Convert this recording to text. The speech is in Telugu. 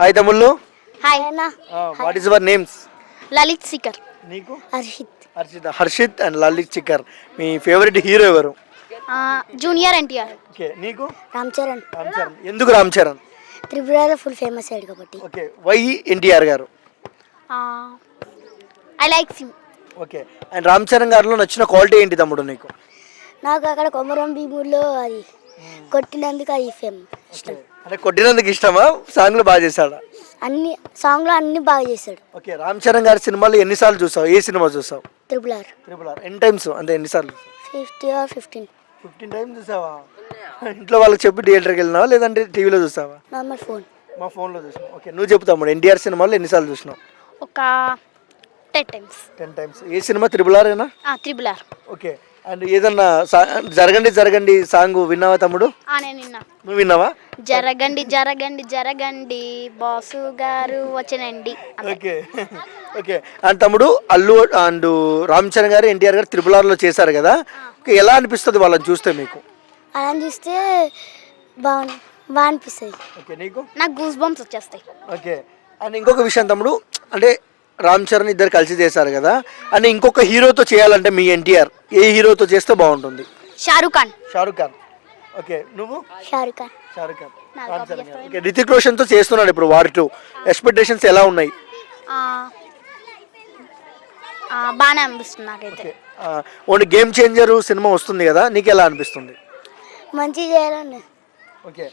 హాయ్ తమ్ముళ్ళు. హాయ్ అన్న. What is your names? Lalit Sikar. నీకు? హర్షిత్. హర్షిత్ అండ్ లలిత్ చిక్కర్. మీ ఫేవరెట్ హీరో ఎవరు? జూనియర్ ఎన్టీఆర్. ఓకే, నీకు? రామ్ చరణ్. రామ్ చరణ్. ఎందుకు రామ్ చరణ్? త్రిపురలో ఫుల్ ఫేమస్ అయ్యాడు కాబట్టి. ఓకే, వై ఎన్టీఆర్ గారు? I like him. Okay, and Ram Charan గారిలో నచ్చిన క్వాలిటీ ఏంటి తమ్ముడు నీకు? నాకు అక్కడ కొమరం భీముల్లో అది కొట్టినందుకు అది ఇష్టం. అంటే కొట్టినందుకు ఇష్టమా? సాంగ్లు బాగా చేశాడా? అన్ని సాంగ్లో అన్ని బాగా చేశాడు. ఓకే, రామ్ చరణ్ గారి సినిమాలు ఎన్నిసార్లు చూసావు? ఏ సినిమా చూసావు? Triple R. ఎన్ని టైమ్స్? అంటే ఎన్నిసార్లు? 50 or 15. 15 టైమ్స్ చూసావా? ఇంట్లో వాళ్ళకి చెప్పి థియేటర్కి వెళ్ళినావా లేదంటే టీవీలో చూసావా? Normal phone. మా ఫోన్లో చూసినావు. ఓకే, నువ్వు చెప్పు తమ్ముడు, ఎన్టీఆర్ సినిమాలు ఎన్నిసార్లు చూసినావు? ఒక 10 times. 10 times. ఏ సినిమా? త్రిబుల్ ఆర్ ఏనా? Triple R. ఓకే, అండ్ ఏదన్నా జరగండి జరగండి సాంగ్ విన్నావా తమ్ముడు? నేను విన్నా. నువ్వు విన్నావా? జరగండి జరగండి జరగండి బాసు గారు వచ్చనండి. ఓకే ఓకే, అండ్ తమ్ముడు అల్లు అండ్ రామ్ చరణ్ గారు ఎన్టీఆర్ గారు త్రిబుల్ ఆర్లో చేశారు కదా, ఓకే, ఎలా అనిపిస్తుంది వాళ్ళని చూస్తే మీకు? అలా చూస్తే బాగా అనిపిస్తుంది. ఓకే, నీకు? నాకు గూస్ బంప్స్ వచ్చేస్తాయి. ఓకే, అండ్ ఇంకొక విషయం తమ్ముడు, అంటే రామ్ చరణ్ ఇద్దరు కలిసి చేశారు కదా, అండ్ ఇంకొక హీరోతో చేయాలంటే మీ ఎన్టీఆర్ ఏ హీరోతో చేస్తే బాగుంటుంది? షారుఖ్ ఖాన్. ఓకే, నువ్వు? షారుఖ్ ఖాన్. రామ్ చరణ్ గారు. ఓకే, రితిక్ రోషన్తో చేస్తున్నాడు ఇప్పుడు వార్ 2. ఎక్స్పెక్టేషన్స్ ఎలా ఉన్నాయి? బాగానే అనిపిస్తుంది నాకైతే. ఓన్లీ గేమ్ చేంజర్ సినిమా వస్తుంది కదా, నీకు ఎలా అనిపిస్తుంది? మంచిగా చేయాలండి. ఓకే,